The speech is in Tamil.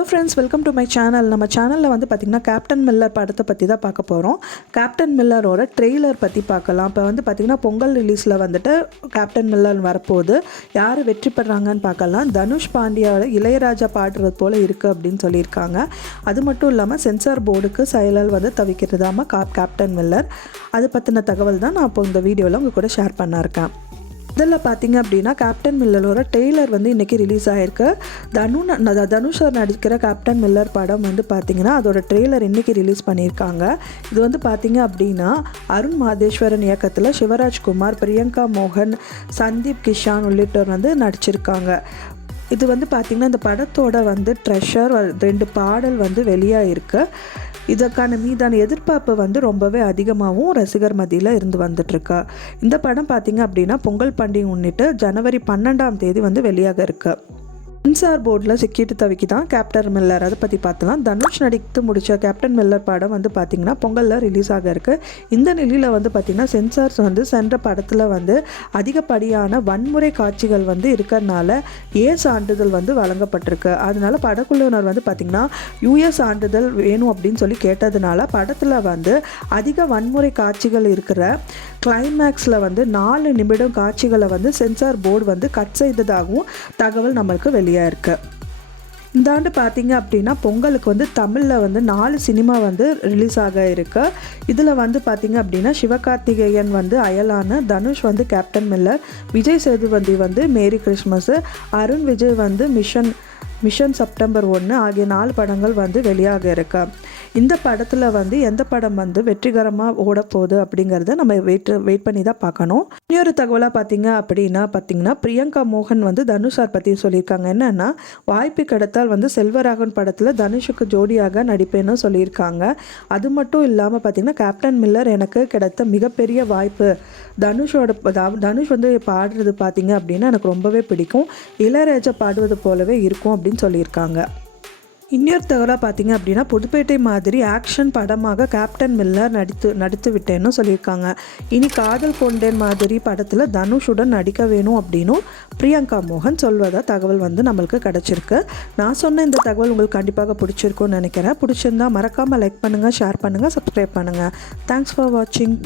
Hello friends, welcome to my channel. நம்ம சேனலில் வந்து பார்த்திங்கன்னா கேப்டன் மில்லர் படத்தை பற்றி தான் பார்க்க போகிறோம். கேப்டன் மில்லரோட ட்ரெய்லர் பற்றி பார்க்கலாம். இப்போ வந்து பார்த்திங்கன்னா பொங்கல் ரிலீஸில் வந்துட்டு கேப்டன் மில்லர் வரப்போகுது. யார் வெற்றி பெறாங்கன்னு பார்க்கலாம். தனுஷ் பாண்டியாவோட இளையராஜா பாடுறது போல் இருக்குது அப்படின்னு சொல்லியிருக்காங்க. அது மட்டும் இல்லாமல் சென்சார் போர்டுக்கு செயலால் வந்து தவிக்கிறதாம கேப்டன் மில்லர். அது பற்றின தகவல் தான் நான் இப்போ இந்த வீடியோவில் உங்கள் கூட ஷேர் பண்ணியிருக்கேன். இதில் பார்த்திங்க அப்படின்னா கேப்டன் மில்லரோட ட்ரெய்லர் வந்து இன்றைக்கி ரிலீஸ் ஆகிருக்கு. தனுஷ் நடிக்கிற கேப்டன் மில்லர் படம் வந்து பார்த்திங்கன்னா அதோட ட்ரெய்லர் இன்றைக்கி ரிலீஸ் பண்ணியிருக்காங்க. இது வந்து பார்த்திங்க அப்படின்னா அருண் மாதேஸ்வரன் இயக்கத்தில் சிவராஜ்குமார், பிரியங்கா மோகன், சந்தீப் கிஷான் உள்ளிட்டோர் வந்து நடிச்சிருக்காங்க. இது வந்து பார்த்திங்கன்னா இந்த படத்தோட வந்து ட்ரெஷர் 2 பாடல் வந்து வெளியாகிருக்கு. இதற்கான மீதான எதிர்பார்ப்பு வந்து ரொம்பவே அதிகமாகவும் ரசிகர் மத்தியில் இருந்து வந்துட்டுருக்கு. இந்த படம் பார்த்திங்க அப்படின்னா பொங்கல் பண்டிகை முன்னிட்டு ஜனவரி 12ஆம் தேதி வந்து வெளியாக இருக்குது. சென்சார் போர்டில் சிக்கிட்டு தவிக்கி தான் கேப்டன் மில்லர். அதை பற்றி பார்த்தலாம். தனுஷ் நடித்து முடித்த கேப்டன் மில்லர் படம் வந்து பார்த்திங்கன்னா பொங்கலில் ரிலீஸ் ஆக இருக்குது. இந்த நிலையில் வந்து பார்த்திங்கன்னா சென்சார்ஸ் வந்து சென்ற படத்தில் வந்து அதிகப்படியான வன்முறை காட்சிகள் வந்து இருக்கிறதுனால சான்றிதழ் வந்து வழங்கப்பட்டிருக்கு. அதனால படக்குழுவினர் வந்து பார்த்திங்கன்னா யூஎஸ் சான்றிதழ் வேணும் அப்படின்னு சொல்லி கேட்டதுனால படத்தில் வந்து அதிக வன்முறை காட்சிகள் இருக்கிற கிளைமேக்ஸில் வந்து 4 நிமிடம் காட்சிகளை வந்து சென்சார் போர்டு வந்து கட் செய்ததாகவும் தகவல் நம்மளுக்கு வெளியாக இருக்குது. இந்த ஆண்டு பார்த்திங்க அப்படின்னா பொங்கலுக்கு வந்து தமிழில் வந்து 4 சினிமா வந்து ரிலீஸ் ஆக இருக்கு. இதில் வந்து பார்த்திங்க அப்படின்னா சிவகார்த்திகேயன் வந்து அயலான, தனுஷ் வந்து கேப்டன் மில்லர், விஜய் சேதுபதி வந்து மேரி கிறிஸ்மஸ், அருண் விஜய் வந்து மிஷன் செப்டம்பர் 1 ஆகிய 4 படங்கள் வந்து வெளியாக இருக்கு. இந்த படத்தில் வந்து எந்த படம் வந்து வெற்றிகரமாக ஓடப்போகுது அப்படிங்கிறத நம்ம வெயிட் பண்ணி தான் பார்க்கணும். இன்னொரு தகவலாக பார்த்தீங்கன்னா பிரியங்கா மோகன் வந்து தனுஷ் சார் பற்றி சொல்லியிருக்காங்க. என்னென்னா, வாய்ப்பு கிடைத்தால் வந்து செல்வராகவன் படத்தில் தனுஷுக்கு ஜோடியாக நடிப்பேன்னு சொல்லியிருக்காங்க. அது மட்டும் இல்லாமல் பார்த்திங்கன்னா கேப்டன் மில்லர் எனக்கு கிடைத்த மிகப்பெரிய வாய்ப்பு. தனுஷ் வந்து பாடுறது பார்த்திங்க அப்படின்னா எனக்கு ரொம்பவே பிடிக்கும். இளையராஜா பாடுவது போலவே இருக்கும் அப்படின்னு சொல்லியிருக்காங்க. இன்னொரு தகவலாக பார்த்திங்க அப்படின்னா புதுப்பேட்டை மாதிரி ஆக்ஷன் படமாக கேப்டன் மில்லர் நடித்து விட்டேன்னு சொல்லியிருக்காங்க. இனி காதல் கொண்டேன் மாதிரி படத்தில் தனுஷுடன் நடிக்க வேணும் அப்படின்னும் பிரியங்கா மோகன் சொல்வதா தகவல் வந்து நம்மளுக்கு கிடச்சிருக்கு. நான் சொன்ன இந்த தகவல் உங்களுக்கு கண்டிப்பாக பிடிச்சிருக்குன்னு நினைக்கிறேன். பிடிச்சிருந்தா மறக்காமல் லைக் பண்ணுங்கள், ஷேர் பண்ணுங்கள், சப்ஸ்கிரைப் பண்ணுங்கள். தேங்க்ஸ் ஃபார் வாட்சிங்.